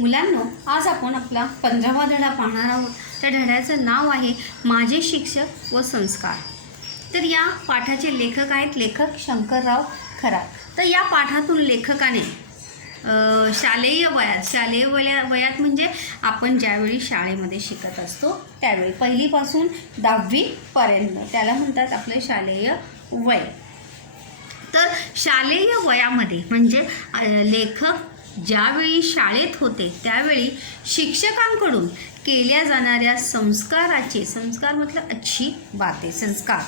मुलांनो, आज आपण आपला 15वा धडा पाहणार आहोत. त्या धड्याचं नाव आहे माझे शिक्षक व संस्कार. तर या पाठाचे लेखक आहेत लेखक शंकरराव खरात. तर या पाठातून लेखकाने शालेय वयात म्हणजे आपण ज्यावेळी शाळेमध्ये शिकत असतो त्यावेळी पहिलीपासून 10वीपर्यंत त्याला म्हणतात आपले शालेय वय. तर शालेय वयामध्ये म्हणजे लेखक ज्यावेळी शाळेत होते त्यावेळी शिक्षकांकडून केल्या जाणाऱ्या संस्काराचे, संस्कार मतलब अच्छी बातें, संस्कार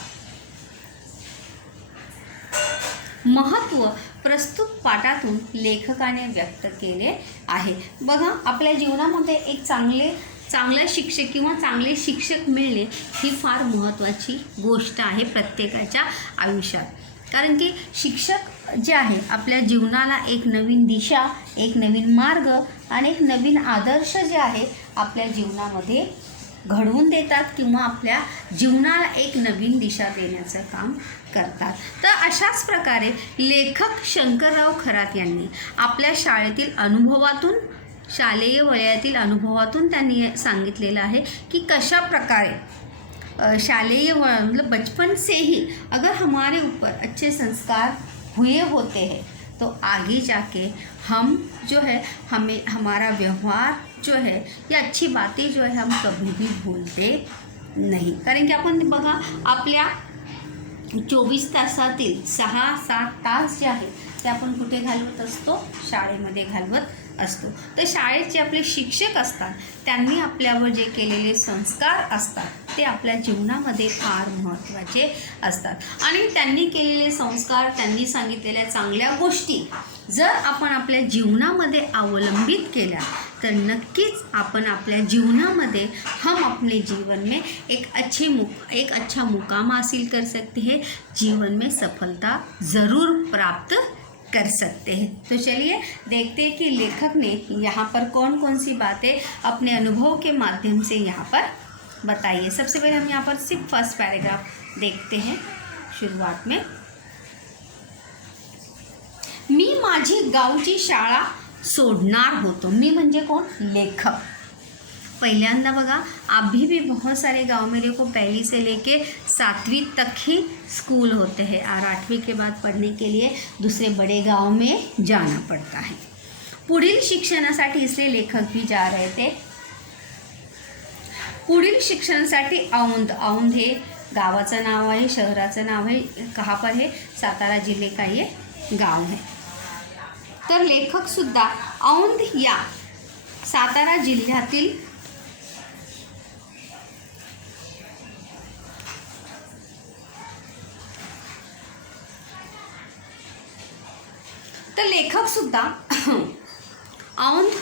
महत्त्व प्रस्तुत पाठातून लेखकाने व्यक्त केले आहे. बघा, आपल्या जीवनामध्ये एक चांगला शिक्षक किंवा चांगले शिक्षक मिळणे ही फार महत्त्वाची गोष्ट आहे प्रत्येकाच्या आयुष्यात. कारण की शिक्षक जे आहे आपल्या जीवनाला एक नवीन दिशा, एक नवीन मार्ग आणि एक नवीन आदर्श जे आहे आपल्या जीवनामध्ये घडवून देतात किंवा आपल्या जीवनाला एक नवीन दिशा देण्याचं काम करतात. तर अशाच प्रकारे लेखक शंकरराव खरात यांनी आपल्या शालेय वयातील अनुभवातून त्यांनी सांगितलेलं आहे की कशा प्रकारे शालेय मतलब बचपन से ही अगर हमारे ऊपर अच्छे संस्कार हुए होते हैं तो आगे जाके हम जो है हमारा व्यवहार जो है या अच्छी बातें जो है हम कभी भी भूलते नहीं. कारण की आपण बघा, आपल्या 24 तासातील 6-7 तास जे आहे ते आपण कुठे घालवत असतो, शाळेमध्ये घालवत असतो. तर शाळेत जे आपले शिक्षक असतात त्यांनी आपल्यावर जे केलेले संस्कार असतात ते आपल्या जीवनामध्ये फार महत्त्वाचे असतात. आणि त्यांनी केलेले संस्कार, त्यांनी सांगितलेल्या चांगल्या गोष्टी जर आपण आपल्या जीवनामध्ये अवलंबित केल्या तर नक्कीच आपण आपल्या जीवनामध्ये हम अपने जीवन में एक अच्छा मुकाम हासिल कर सकते हैं, जीवन में सफलता ज़रूर प्राप्त कर सकते हैं. तो चलिए देखते हैं कि लेखक ने यहाँ पर कौन कौन सी बातें अपने अनुभव के माध्यम से यहाँ पर बताई है. सबसे पहले हम यहाँ पर सिर्फ फर्स्ट पैराग्राफ देखते हैं. शुरुआत में मी माझी गावची शाळा सोडणार होतो. मी म्हणजे कोण? लेखक. पहिल्यांदा बघा, अभी भी बहुत सारे गांव में देखो 1 से लेके 7वीं तक ही स्कूल होते हैं और 8वीं के बाद पढ़ने के लिए दूसरे बड़े गांव में जाना पड़ता है. पुढील शिक्षणासाठी इसलिए लेखक भी जा रहे थे. पुढील शिक्षणासाठी औंध हे गावाचं नाव आहे, शहराचं नाव आहे. कहाँ पर है? सातारा जिले का ये गाव है. तर लेखक सुद्धा औंध या सातारा जिल्ह्यातील औंध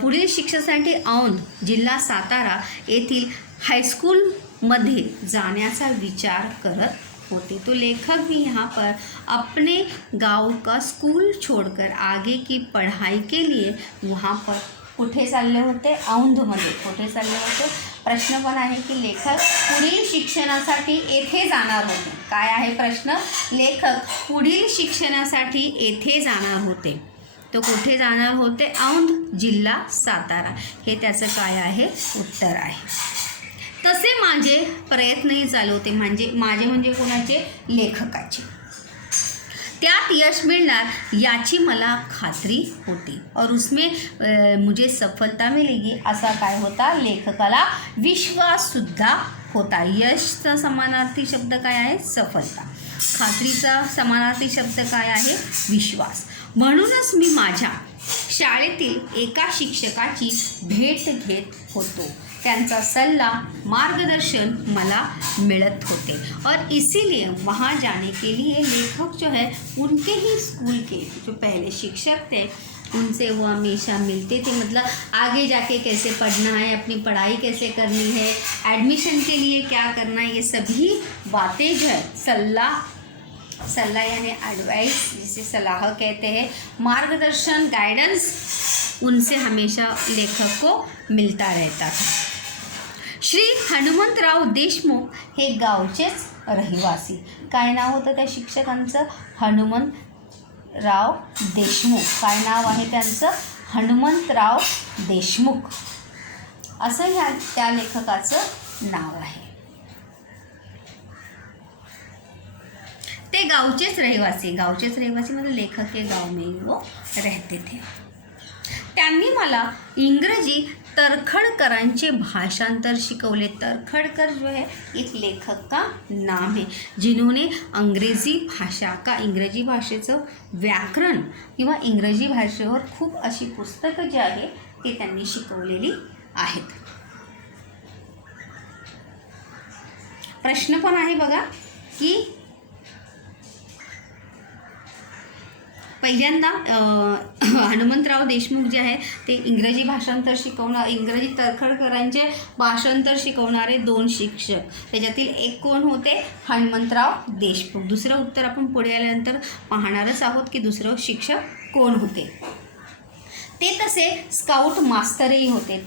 पुढील शिक्षणासाठी औंध जिल्हा सातारा येथील हाईस्कूलमध्ये जाण्याचा विचार करत होते. तो लेखक भी यहाँ पर अपने गांव का स्कूल छोड़कर आगे की पढ़ाई के लिए वहाँ पर कुठे चालले होते? औंधमध्ये. कुठे चालले होते? प्रश्न पण आहे की लेखक पुढील शिक्षणासाठी येथे जाणार होते. काय आहे प्रश्न? लेखक पुढील शिक्षणासाठी येथे जाणार होते. तो कुठे जाणार होते? औंध जिल्हा सातारा. हे त्याचं काय आहे? उत्तर आहे. तसे माझे प्रयत्नही चालू होते. माझे म्हणजे कोणाचे? लेखकाचे. त्यात यश मिळणार याची मला खात्री होती और उसमें मुझे सफलता मिलेगी असा काय होता? लेखकाला विश्वाससुद्धा होता. यशचा समानार्थी शब्द काय आहे? सफलता. खात्रीचा समानार्थी शब्द काय आहे? विश्वास. म्हणूनच मी माझ्या शाळेतील एका शिक्षकाची भेट घेत होतो. त्यांचा सल्ला, मार्गदर्शन मला मिलत होते और इसीलिए वहाँ जाने के लिए लेखक जो है उनके ही स्कूल के जो पहले शिक्षक थे उनसे वो हमेशा मिलते थे. मतलब आगे जाके कैसे पढ़ना है, अपनी पढ़ाई कैसे करनी है, एडमिशन के लिए क्या करना है, ये सभी बातें जो है सल्ला यानी एडवाइस, जिसे सलाह कहते हैं, मार्गदर्शन, गाइडेंस उनसे हमेशा लेखक को मिलता रहता था. श्री हनुमंतराव देशमुख हे गावचेच रहिवासी. काय नाव होतं त्या शिक्षकांचं? हनुमंतराव देशमुख. काय नाव आहे त्यांचं? हनुमंतराव देशमुख असं त्या लेखकाचं नाव आहे. ते गावचेच रहिवासी म्हणजे लेखक के गाव में वो रहते थे. त्यांनी मला इंग्रजी तरखडकरांचे भाषांतर शिकवले. तरखडकर जो है एक लेखक का नाम है जिन्होंने इंग्रजी भाषेचं व्याकरण किंवा इंग्रजी भाषेवर खूप अशी पुस्तकं जी आहे ती त्यांनी शिकवलेली आहेत. प्रश्न पण आहे बघा की पहिल्यांदा हनुमंतराव देशमुख जे आहे ते इंग्रजी तरखडकरांचे भाषांतर शिकवणारे 2 शिक्षक. त्याच्यातील एक कोण होते? हनुमंतराव देशमुख. दुसरं उत्तर आपण पुढे आल्यानंतर पाहणारच आहोत की दुसरं शिक्षक कोण होते. ते तसे स्काउट मास्तरही होते.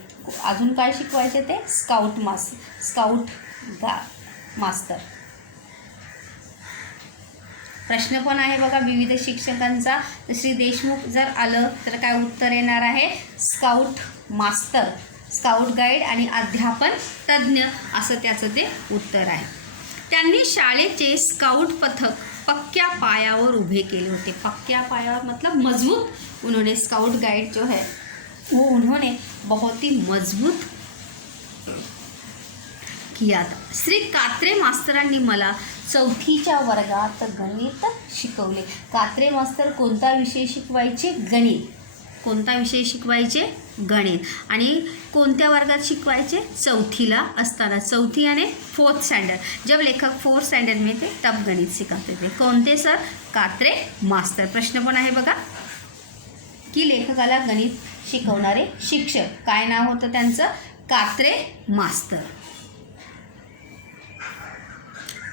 अजून काय शिकवायचे ते? स्काउट मास्तर. प्रश्न पण आहे बघा विविध शिक्षकांचा. श्री देशमुख जर आलं तर काय उत्तर येणार आहे? स्काउट मास्तर, स्काउट गाईड आणि अध्यापन तज्ज्ञ असं त्याचं ते उत्तर आहे. त्यांनी शाळेचे स्काउट पथक पक्क्या पायावर उभे केले होते. पक्क्या पायावर मतलब मजबूत. उन्होंने स्काउट गाइड जो है वो उन्होंने बहुत ही मजबूत किया था. श्री कात्रे मास्तरांनी मला 4थीच्या वर्गात गणित शिकवले. कात्रे मास्तर कोणता विषय शिकवायचे? गणित. कोणता विषय शिकवायचे? गणित. आणि कोणत्या वर्गात शिकवायचे? 4थीला असताना. 4थी यानी 4th स्टँडर्ड. जब लेखक 4th स्टँडर्ड में थे तब गणित सिखाते थे. कोणते सर? कात्रे मास्तर. प्रश्न पण आहे बघा की लेखकाला गणित शिकवणारे शिक्षक काय नाव होतं त्यांचं? कात्रे मास्तर.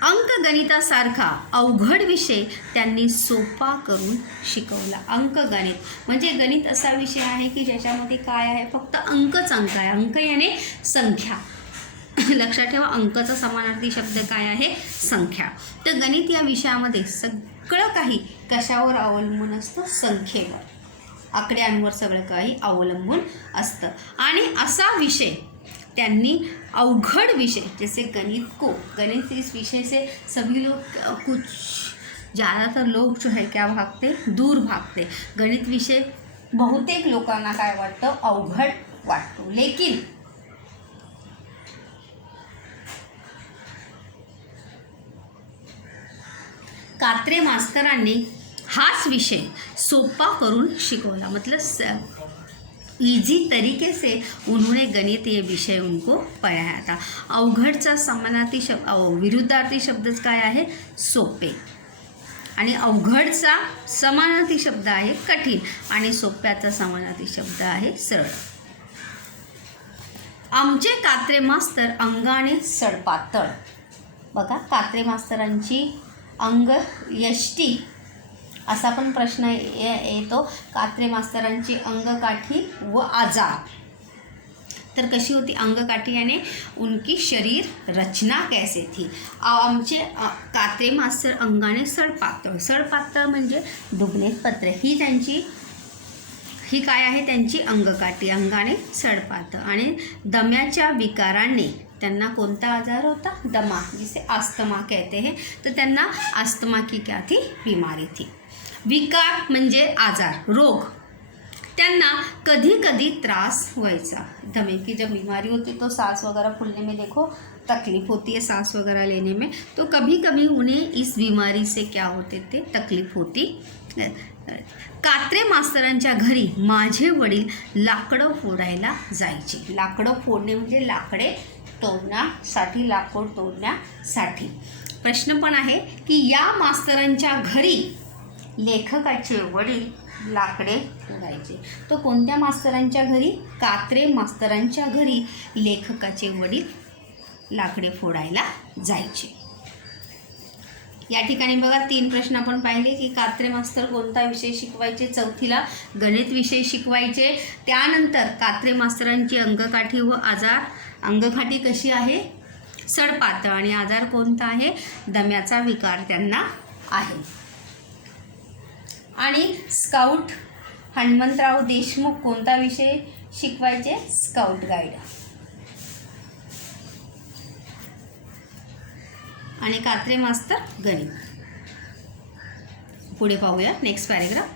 अंकगणितासारखा अवघड विषय त्यांनी सोपा करून शिकवला. अंकगणित म्हणजे गणित असा विषय आहे की ज्याच्यामध्ये काय आहे? फक्त अंकच अंक आहे. अंक याने संख्या. लक्षात ठेवा अंकाचा समानार्थी शब्द काय आहे? संख्या. तर गणित या विषयामध्ये सगळं काही कशावर अवलंबून असतं? संख्येवर, आकड्यांवर सगळं काही अवलंबून असतं. आणि असा विषय त्यांनी अवघड विषय जैसे गणित इस विषय से सभी लोग कुछ ज़्यादातर लोग जो है क्या भागते? दूर भागते. गणित विषय बहुतेक लोकांना काय वाटतं? अवघड वाटतो. लेकिन कात्रे मास्तरांनी हाच विषय सोपा करून शिकवला. मतलब ईजी तरीके से उन्होंने गणित ये विषय उनको पढ़ाया था. अवघडचा समानार्थी विरुद्धार्थी शब्दच काय आहे? सोपे. आणि अवघडचा समानार्थी शब्द आहे कठीण आणि सोप्याचा समानार्थी शब्द आहे सरळ. आमचे कात्रे मास्तर अंगाने सडपातळ. बघा कात्रे मास्तरांची अंग यष्टी असा पण प्रश्न येतो. कात्रे मास्तरांची अंगकाठी व आजार. तर कशी होती अंगकाठी यानी उनकी शरीर रचना कैसे थी? आमचे कात्रे मास्तर अंगाने सडपातळ. सडपातळ म्हणजे दुबळे पत्रे. ही काय आहे? त्यांची अंगकाठी. अंगाने सडपातळ. आणि दम्याच्या विकाराने त्यांना कोणता आजार होता? दमा, जिसे आस्थमा कहते हैं. तर त्यांना आस्थमा की क्या थी? बीमारी थी. विकार म्हणजे आजार, रोग. त्यांना कधी कधी त्रास व्हायचा. दमे की जब बीमारी होती तो सांस वगैरह फूलने में देखो तकलीफ होती है, सांस वगैरह लेने में. तो कभी कभी उन्हें इस बीमारी से क्या होते थे? तकलीफ होती. कात्रे मास्तरांच्या घरी माझे वडील लाकडं फोडायला जायचे. लाकडं फोडणे म्हणजे लाकडे तोडण्यासाठी, लाकूड तोडण्यासाठी. प्रश्न पण आहे की या मास्तरांच्या घरी लेखकाचे वडील लाकडे फोडायचे. तो कोणत्या मास्तरांच्या घरी? कात्रे मास्तरांच्या घरी लेखकाचे वडील लाकडे फोडायला जायचे. या ठिकाणी बघा 3 प्रश्न आपण पाहिले की कात्रे मास्तर कोणता विषय शिकवायचे? 4थीला गणित विषय शिकवायचे. त्यानंतर कात्रे मास्तरांची अंगकाठी व आजार. अंगकाठी कशी आहे? सडपातळ. आणि आजार कोणता आहे? दम्याचा विकार त्यांना आहे. आणि स्काउट हनुमंतराव देशमुख कोणता विषय शिकवायचे? Scout guide. आणि कात्रे मास्तर गणित. पुढे पाहूया नेक्स्ट पॅरेग्राफ.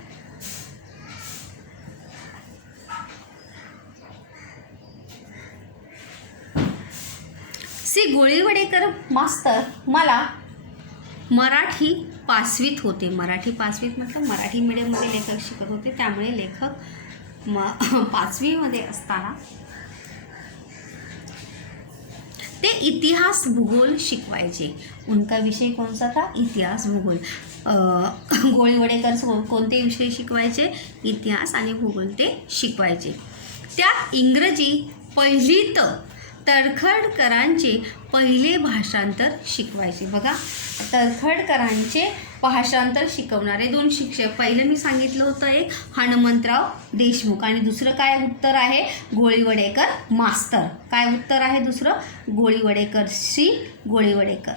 श्री गोळीवडेकर मास्तर मला मराठी 5वीत होते. मराठी 5वीत मतलब मराठी मीडियममध्ये लेखक शिकत होते, त्यामुळे लेखक 5वीमध्ये असताना ते इतिहास भूगोल शिकवायचे. उनका विषय कौन सा था? इतिहास भूगोल. गोळीवडेकर कोणते विषय शिकवायचे? इतिहास आणि भूगोल ते शिकवायचे. त्यात इंग्रजी पहिलीत तळखरकरांचे पहिले भाषांतर शिकवायचे. बघा, तळखरकरांचे भाषांतर शिकवणारे 2 शिक्षक. पहिलं मी सांगितलं होतं एक हनुमंतराव देशमुख आणि दुसरं काय उत्तर आहे? गोळीवडेकर मास्तर. काय उत्तर आहे दुसरं? गोळीवडेकर, श्री गोळीवडेकर.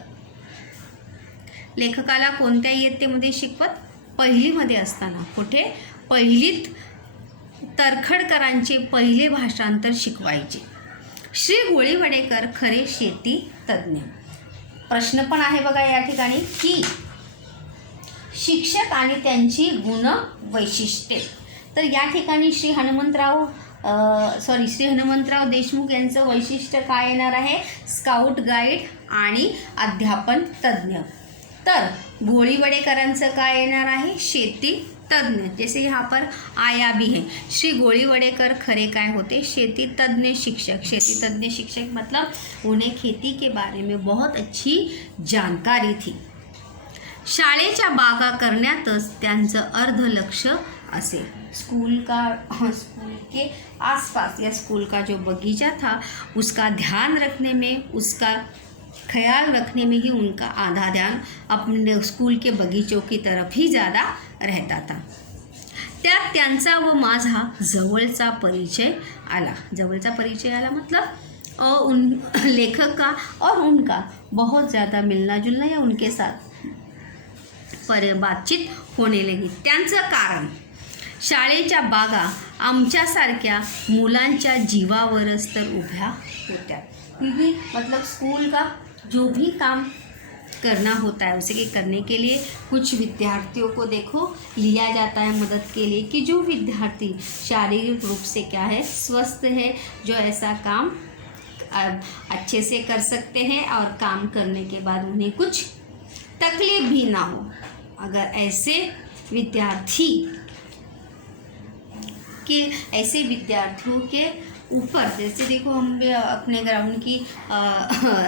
लेखकाला कोणत्या इयत्तेमध्ये शिकवत? पहिलीमध्ये असताना. कुठे? पहिलीत तळखरकरांचे पहिले भाषांतर शिकवायचे. श्री गोळीवडेकर खरे शेती तज्ज्ञ. प्रश्न पण आहे बघा या ठिकाणी की शिक्षक आणि त्यांची गुण वैशिष्ट्ये. तर या ठिकाणी श्री हनुमंतराव देशमुख यांचं वैशिष्ट्य काय येणार आहे? स्काउट गाईड आणि अध्यापन तज्ज्ञ. तर गोळीवडेकरांचं काय येणार आहे? शेती तज्ञ. जैसे यहाँ पर आया भी है. श्री गोळीवडेकर खरे काय होते? शेती तज्ञ शिक्षक. शेती तज्ञ शिक्षक मतलब उन्हें खेती के बारे में बहुत अच्छी जानकारी थी. शाळेच्या बागा करण्यातच त्यांचं अर्ध लक्ष असे. स्कूल के आसपास या स्कूल का जो बगीचा था उसका ध्यान रखने में, उसका ख्याल रखने में ही उनका आधा ध्यान अपने स्कूल के बगीचों की तरफ ही ज़्यादा रहता था. त्यात त्यांचा व माझा जवळचा परिचय आला. जवळचा परिचय आला मतलब लेखक का और उनका बहुत ज़्यादा मिलना जुलना या उनके साथ बातचीत होने लगी. त्यांचं कारण शाळेच्या बागा आमच्यासारख्या मुलांच्या जीवावरच तर उभ्या होत्या. क्योंकि मतलब स्कूल का जो भी काम करना होता है उसे करने के लिए कुछ विद्यार्थियों को देखो लिया जाता है मदद के लिए कि जो विद्यार्थी शारीरिक रूप से क्या है स्वस्थ है, जो ऐसा काम अच्छे से कर सकते हैं और काम करने के बाद उन्हें कुछ तकलीफ भी ना हो. अगर ऐसे विद्यार्थियों के ऊपर, जैसे देखो हम अपने ग्राउंड की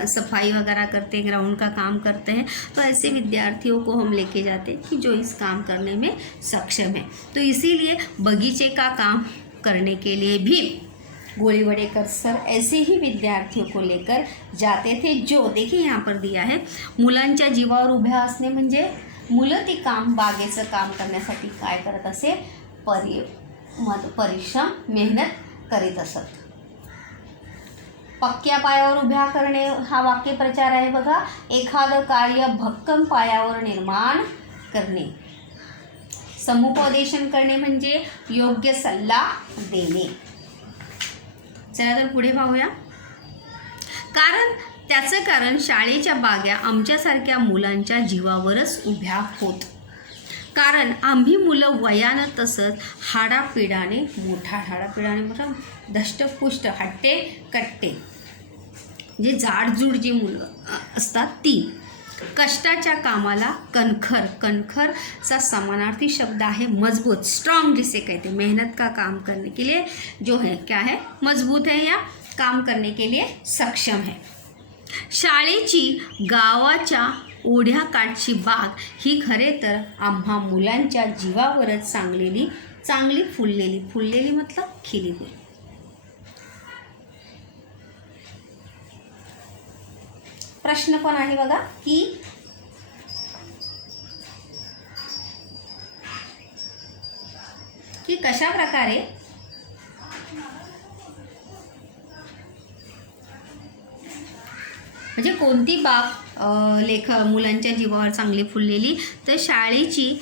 सफाई वगैरह करते हैं, ग्राउंड का काम करते हैं, तो ऐसे विद्यार्थियों को हम लेके जाते हैं कि जो इस काम करने में सक्षम है. तो इसीलिए बगीचे का काम करने के लिए भी गोळीवडेकर सर ऐसे ही विद्यार्थियों को लेकर जाते थे. जो देखिए यहाँ पर दिया है, मुलांच्या जीवावर उभ्या असणे म्हणजे मुलं ती काम बागेचं काम करण्यासाठी काय करत असे? परिश्रम मेहनत करीत असत. पक्क्या पायावर उभ्या करणे हा वाक्यप्रचार आहे बघा. एखादं कार्य भक्कम पायावर निर्माण करणे. समुपदेशन करणे म्हणजे योग्य सल्ला देणे. चला तर पुढे पाहूया. त्याचं कारण शाळेच्या बागा आमच्यासारख्या मुलांच्या जीवावरच उभ्या होत. कारण आम्ही मुलं वयानं तसंच हाडापिडाने मोठा धष्टपुष्ट हट्टे कट्टे जे जाडजूड जी मुलं असतात ती कष्टाच्या कामाला कणखरचा समानार्थी शब्द आहे मजबूत. स्ट्रांग जिसे कहते हैं, मेहनत का काम करने के लिए जो है क्या है? मजबूत है या काम करने के लिए सक्षम है. शाळेची गावाच्या ओढ्याकाठची बाग ही खरे तर आम्हा मुलांच्या जीवावरच चांगली फुललेली मतलब खिली हुई. प्रश्न पण आहे बघा की कशा प्रकारे म्हणजे कोणती बाग मुलांच्या जीवावर चांगली फुललेली, तर शाळेची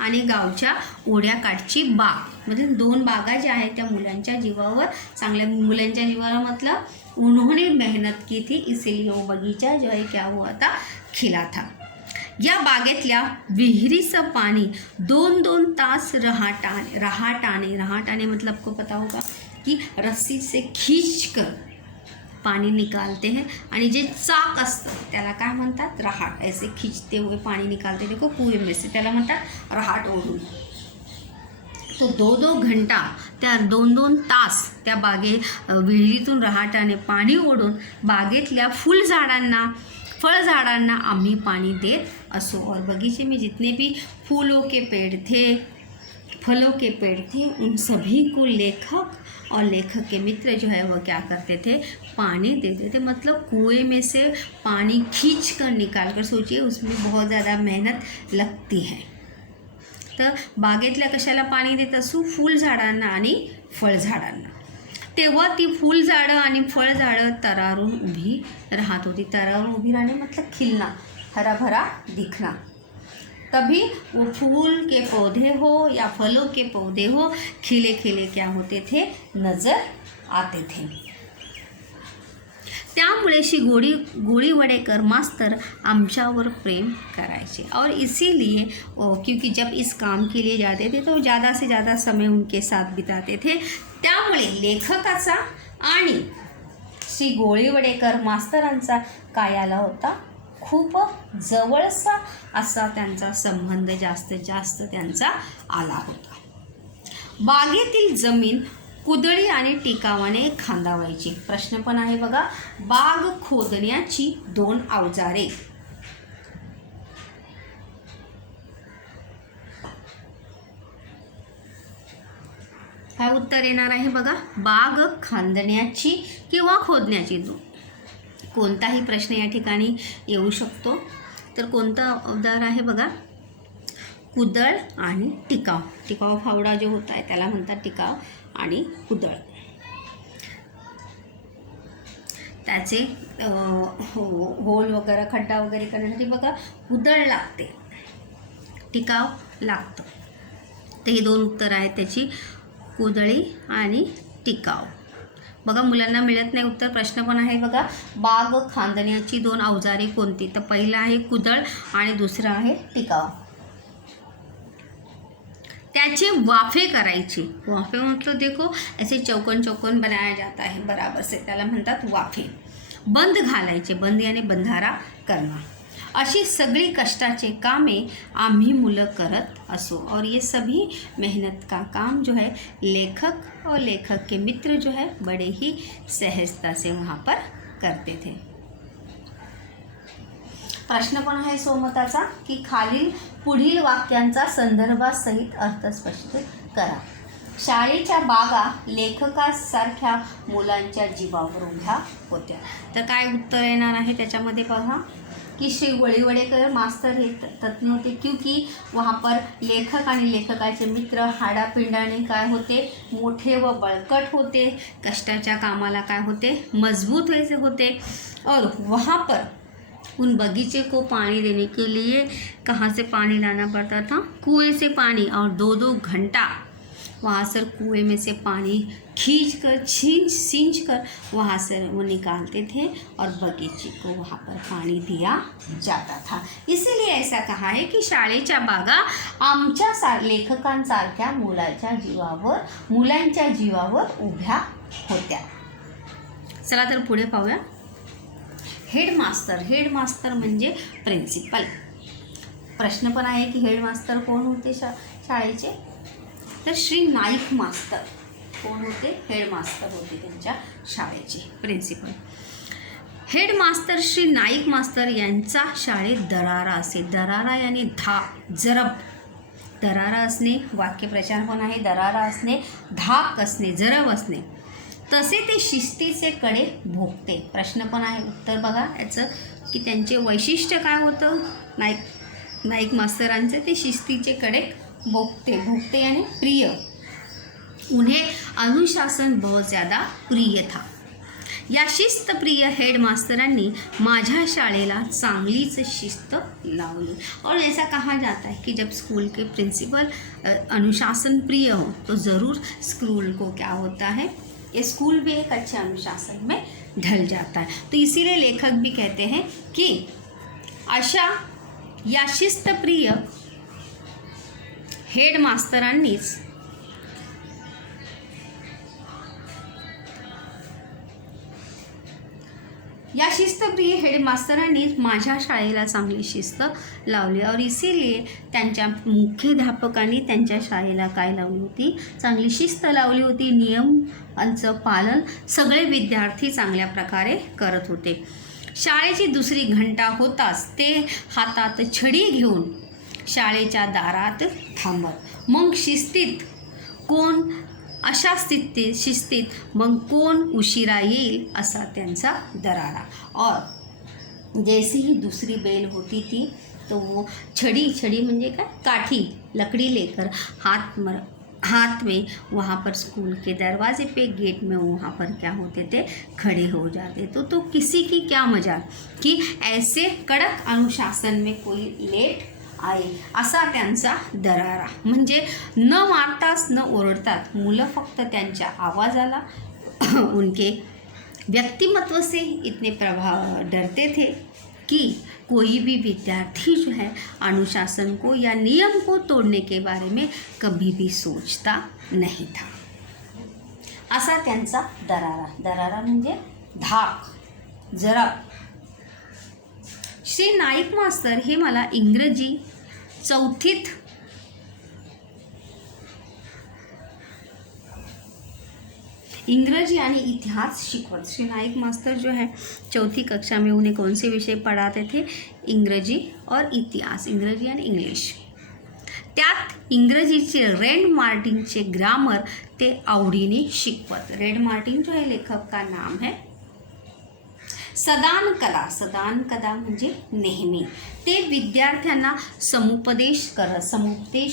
आणि गावच्या ओढ्याकाठची बाग, म्हणजे 2 बागा ज्या आहेत त्या मुलांच्या जीवावर चांगल्या, मुलांच्या जीवावर मतलब उन्होंने मेहनत की थी, इसीलिए वो बगीचा जो है क्या हुआ था, खिला था। या बागेतल्या विहिरीचं पाणी 2-2 तास रहाटाने मतलब आपको पता होगा कि रस्सी से खींचकर पानी निकालते हैं, आणि जे चाक असतं त्याला काय म्हणतात, रहाट, ऐसे खींचते हुए पानी निकालते देखो कुएं में से, त्याला म्हणतात रहाट ओढून। तो 2-2 घंटा त्या 2-2 तास त्या विहिरीतून रहाटाने पाणी ओढून बागेतल्या फळझाडांना आम्ही पानी देत असो। और बगीचे में जितने भी फूलों के पेड़ थे, फलों के पेड़ थे, उन सभी को लेखक और लेखक के मित्र जो है वह क्या करते थे, पानी देते थे। मतलब कुएं में से पानी खींच कर निकाल कर, सोचिए उसमें बहुत ज़्यादा मेहनत लगती है। तर बागेतल्या कशाला पाणी देत असू, फुलझाडांना आणि फळझाडांना। तेव्हा ती फुलझाडं आणि फळझाडं तरारून उभी राहत होती। तरारून उभी राहणे मतलब खिलना, हरा भरा दिखना। तभी वो फूल के पौधे हो या फलों के पौधे हो, खिले खिले क्या होते थे, नजर आते थे। त्यामुळे श्री गोळीवडेकर मास्तर आमच्यावर प्रेम करायचे, और इसीलिए क्योंकि जब इस काम के लिए जाते थे तो ज़्यादा से ज़्यादा समय उनके साथ बिताते थे। त्यामुळे लेखकाचा आणि श्री गोळीवडेकर मास्तरांचा काय आला होता, खूप जवळचा असा त्यांचा संबंध जास्तीत जास्त त्यांचा आला होता। बागेतील जमीन कुदळी आणि टिकावाने खांदावायची। प्रश्न पण आहे बघा, बाग खोदण्याची 2 अवजारे। काय उत्तर येणार आहे बघा, बाग खांदण्याची किंवा खोदण्याची 2। कोणताही प्रश्न या ठिकाणी येऊ शकतो, तर कोणता अवजार आहे बघा, कुदळ आणि टिकाव। टिकाव फावडा जो होता है त्याला म्हणतात टिकाव आणि कुदळ। त्याचे होल वगैरे खड्डा वगैरे करण्यासाठी बघा कुदळ लागते, टिकाव लागतं। ते हे 2 उत्तर आहेत त्याची, कुदळी आणि टिकाव। बघा मुलांना मिळत नाही उत्तर, प्रश्न पण आहे बघा, बाग खांदण्याची 2 अवजारे कोणती, तर पहिलं आहे कुदळ आणि दुसरं आहे टिकाव। त्याचे वाफे करायचे। वाफे मतलब देखो ऐसे चौकोन बनाया जाता है बराबर से, त्याला म्हणतात वाफे। बंद घालायचे, बंद यानी बंधारा करना। अशी सगळी कष्टाचे कामे आम्ही मुलं करत असो, और ये सभी मेहनत का काम जो है लेखक और लेखक के मित्र जो है बड़े ही सहजता से वहाँ पर करते थे। प्रश्न पण आहे सोमताचा की खालील पुढील वाक्यांचा संदर्भासहित अर्थ स्पष्ट करा। शाळेच्या बागा लेखकासारख्या मुलांच्या जीवावर उभ्या होत्या। तर काय उत्तर येणार आहे त्याच्यामध्ये बघा कि श्री गोळीवडेकर मास्तर हे तज्ञ होते, क्योंकि वहाँ पर लेखक आणि लेखकाचे मित्र हाडापिंडाने काय होते, मोठे व बळकट होते, कष्टाच्या कामाला काय होते, मजबूत व्हायचे होते। और वहाँ पर उन बगीचे को पानी देने के लिए कहाँ से पानी लाना पड़ता था, कुएं से पानी, और 2-2 घंटा वहाँ से कुएं में से पानी खींच कर वहाँ से वो निकालते थे और बगीचे को वहाँ पर पानी दिया जाता था। इसीलिए ऐसा कहा है कि शाळेच्या बागा आमच्या लेखकांसारख्या मुलांच्या जीवावर उभ्या होत्या। चला तर पुढे पाहूया। हेडमास्टर म्हणजे प्रिन्सिपल। प्रश्न पण आहे की हेडमास्टर कोण होते शाळेचे, तर श्री नाईक मास्तर कोण होते, हेडमास्टर होते त्यांच्या शाळेचे प्रिन्सिपल। हेडमास्टर श्री नाईक मास्तर यांचा शाळेत दरारा असे। दरारा यानी जरब, दरारा असणे, वाक्यप्रचार पण आहे, दरारा असणे, धाक असणे, जरब असणे। तसे ते शिस्तीचे कडे भोगते। प्रश्न पण आहे, उत्तर बघा याचं की त्यांचे वैशिष्ट्य काय होतं नाईक मास्तरांचे, ते शिस्तीचे कडे भोगते यानी प्रिय। उन्हें अनुशासन बहुत ज़्यादा प्रिय था। या शिस्तप्रिय हेडमास्टरांनी माझ्या शाळेला चांगलीच शिस्त लावली। और ऐसा कहा जाता है कि जब स्कूल के प्रिंसिपल अनुशासन प्रिय हो तो ज़रूर स्कूल को क्या होता है, ये स्कूल भी एक अच्छे अनुशासन में ढल जाता है। तो इसीलिए लेखक भी कहते हैं कि अशा या शिस्तप्रिय हेडमास्टरांनीच या शिस्तप्रिय हेडमास्टरांनीच माझ्या शाळेला चांगली शिस्त लावली और इसीलिए त्यांच्या मुख्याध्यापकांनी त्यांच्या शाळेला काय लावली होती, चांगली शिस्त लावली होती। नियमांचं पालन सगळे विद्यार्थी चांगल्या प्रकारे करत होते। शाळेची दुसरी घंटा होताच ते हातात छडी घेऊन शाळेच्या दारात थांबत। मग शिस्तीत मग कोण उशिरा येईल असा त्यांचा दरारा। और जैसे ही दूसरी बेल होती थी तो वो छड़ी म्हणजे काय, काठी लकड़ी लेकर हाथ में वहाँ पर स्कूल के दरवाजे पे गेट में वहाँ पर क्या होते थे, खड़े हो जाते। तो किसी की क्या मजाल कि ऐसे कड़क अनुशासन में कोई लेट आए असा त्यांचा दरारा। म्हणजे न मारताच न ओरडतात मुलं फक्त त्यांच्या आवाजाला उनके व्यक्तिमत्व से इतने डरते थे कि कोई भी विद्यार्थी जो है अनुशासन को या नियम को तोड़ने के बारे में कभी भी सोचता नहीं था। असा त्यांचा दरारा म्हणजे धाक जरा। श्री नाईक मास्तर हे मला इंग्रजी चौथीत इंग्रजी आणि इतिहास शिकवत। श्री नाईक मास्टर जो है चौथी कक्षा में उन्हें कौन से विषय पढ़ाते थे, इंग्रजी और इतिहास, इंग्रजी आणि इंग्लिश। त्यात इंग्रजीचे रेड मार्टिनचे ग्रामर ते आवडीने शिकवत। रेड मार्टिन जो है लेखक का नाम है। सदान कला म्हणजे नेहमी ते विद्यार्थ्यांना समुपदेश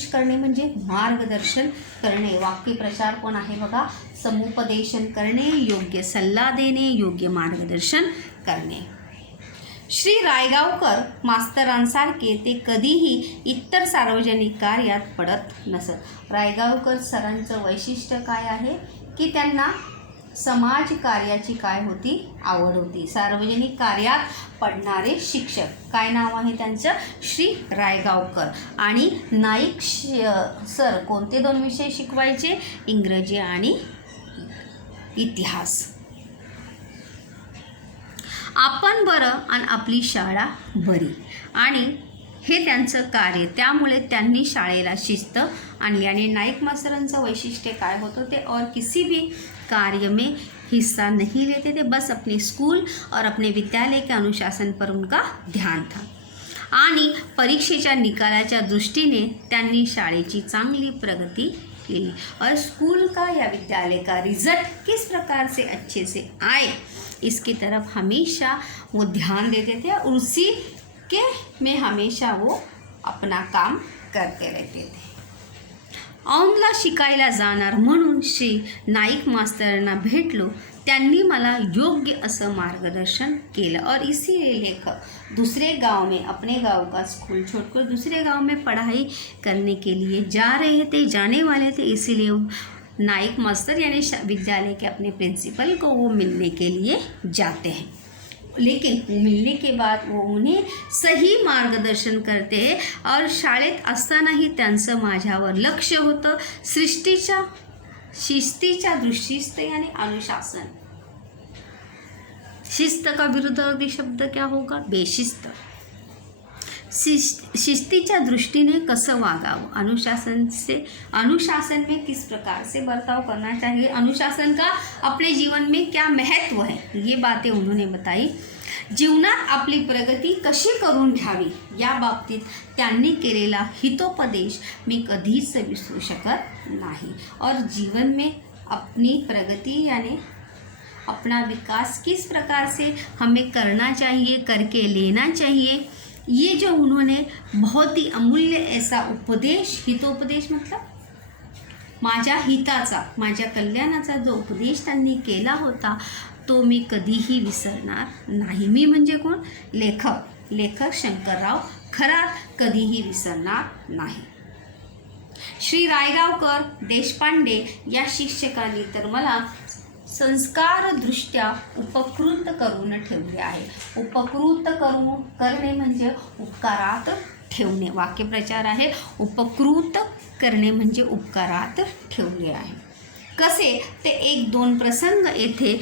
करणे म्हणजे मार्गदर्शन करणे। वाक्यप्रचार कोण आहे बघा, समुपदेशन करणे, योग्य सल्ला देणे, योग्य मार्गदर्शन करणे। श्री रायगावकर मास्तरांसारखे ते कधीही इतर सार्वजनिक कार्यात पडत नसत। रायगावकर सरांचं वैशिष्ट्य काय आहे की त्यांना समाज कार्याची काय होती, आवड होती। सार्वजनिक कार्यात पडणारे शिक्षक, काय नाव आहे त्यांचं, श्री रायगावकर। आणि नाईक सर कोणते दोन विषय शिकवायचे, इंग्रजी आणि इतिहास। आपण बरं आणि आपली शाळा बरी, आणि हे त्यांचं कार्य, त्यामुळे त्यांनी शाळेला शिस्त आणली। आणि नाईक मास्तरांचं वैशिष्ट्य काय होतं ते, और किसी भी कार्य में हिस्सा नहीं लेते थे, बस अपने स्कूल और अपने विद्यालय के अनुशासन पर उनका ध्यान था। आणि परीक्षेच्या निकालाच्या दृष्टीने त्यांनी शाळेची चांगली प्रगती की, और स्कूल का या विद्यालय का रिजल्ट किस प्रकार से अच्छे से आए इसकी तरफ हमेशा वो ध्यान देते थे, और उसी के में हमेशा वो अपना काम करते रहते थे। औंधला शिकायला जाणार म्हणून श्री नाईक मास्तरांना भेटलो, त्यांनी मला योग्य असं मार्गदर्शन केलं। और इसीलिए लेखक दूसरे गांव में, अपने गांव का स्कूल छोड़कर दूसरे गांव में पढ़ाई करने के लिए जाने वाले थे। इसीलिए नाईक मास्टर यानी विद्यालय के अपने प्रिंसिपल को वो मिलने के लिए जाते हैं, लेकिन मिलने के बाद वो उन्हें सही मार्गदर्शन करते हैं। और शाळेत असतानाही त्यांचं माझ्यावर लक्ष होतं। शिस्तीच्या दृष्टीने यानी अनुशासन। शिस्त का विरुद्धार्थी शब्द क्या होगा, बेशिस्त। शिस्तीच्या दृष्टीने कसं वागावं, अनुशासन में किस प्रकार से बर्ताव करना चाहिए, अनुशासन का अपने जीवन में क्या महत्व है, ये बातें उन्होंने बताई। जीवनात आपली प्रगती कशी करून घ्यावी या बाबतीत त्यांनी केलेला हितोपदेश मी कधीच विसरू शकत नाही। और जीवन में अपनी प्रगति यानी अपना विकास किस प्रकार से हमें करना चाहिए, करके लेना चाहिए, ये जो उन्होंने बहुत ही अमूल्य ऐसा उपदेश, हितोपदेश मतलब माझ्या हिताचा, माझ्या कल्याणाचा जो उपदेश त्यांनी केला होता तो मी कधीही विसरणार नाही. मी म्हणजे कोण? लेखक शंकरराव खरात कधीही विसरणार नाही. श्री रायगावकर देशपांडे या शिक्षकांनी तर मला संस्कारदृष्ट्या उपकृत करून ठेवले आहे. उपकृत करणे म्हणजे उपकारात ठेवणे. वाक्यप्रचार आहे, उपकृत करणे म्हणजे उपकारात ठेवले आहे. कसे ते 1-2 प्रसंग येथे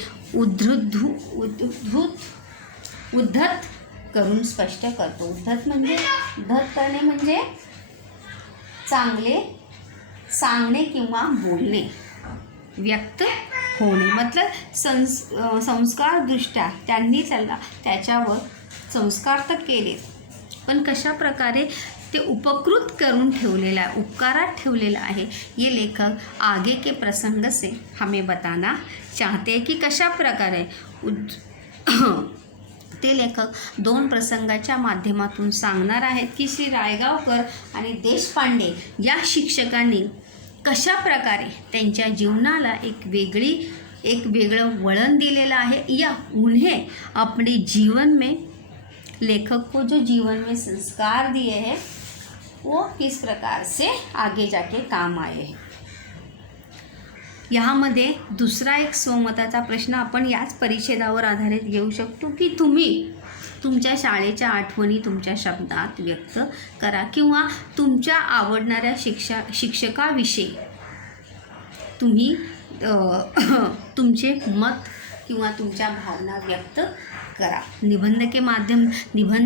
उद्धत करून स्पष्ट करतो. उद्धत करणे म्हणजे चांगले सांगणे किंवा बोलणे, व्यक्त होणे. मतलब संस्कारदृष्ट्या त्यांनी त्याच्यावर संस्कार तर केले, पण कशा प्रकारे ते उपकृत करून ठेवलेला आहे, उपकारात ठेवलेला आहे. ये लेखक आगे के प्रसंग से हमें बताना चाहते हैं की कशा प्रकारे ते लेखक 2 प्रसंगाच्या माध्यमातून सांगणार आहेत की श्री रायगावकर आणि देशपांडे या शिक्षकांनी कशा प्रकारे त्यांच्या जीवनाला एक वेगळं वळण दिलेलं आहे. या उन्हें अपने जीवन में, लेखक को जो जीवन में संस्कार दिए हैं वो किस प्रकार से आगे जाके काम आए हैं. यामध्ये दुसरा एक स्वमताचा प्रश्न आपण याच परिच्छेदावर आधारित घेऊ शकतो की तुम्ही तुमच्या शाळेच्या आठवणी तुमच्या शब्दात व्यक्त करा किंवा तुमच्या आवडणाऱ्या शिक्षकाविषयी तुम्ही तुमचे मत किंवा तुमच्या भावना व्यक्त करा. निबंध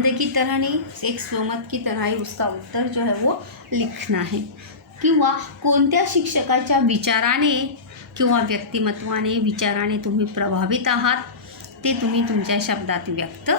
की तरह नहीं, एक स्वमत की तरह ही उसका उत्तर जो है वो लिखना है. किंवा कोणत्या शिक्षकाच्या विचाराने किंवा व्यक्तिमत्वाने विचाराने तुम्ही प्रभावित आहात ते तुम्ही तुमच्या शब्दात व्यक्त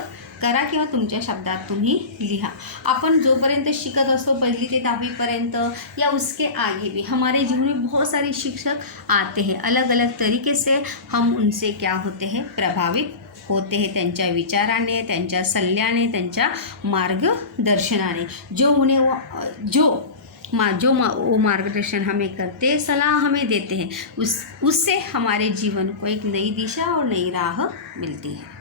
करा किंवा तुमच्या शब्दात तुम्ही लिहा. अपन जोपर्यंत शिकत असतो 1ली ते 10वीपर्यंत या उसके आगे भी हमारे जीवन में बहुत सारे शिक्षक आते हैं. अलग अलग तरीके से हम उनसे क्या होते हैं, प्रभावित होते हैं. त्यांच्या विचाराने, त्यांच्या सल्ल्याने, त्यांच्या मार्गदर्शनाने वो मार्गदर्शन हमें करते, सलाह हमें देते हैं, उससे हमारे जीवन को एक नई दिशा और नई राह मिलती है.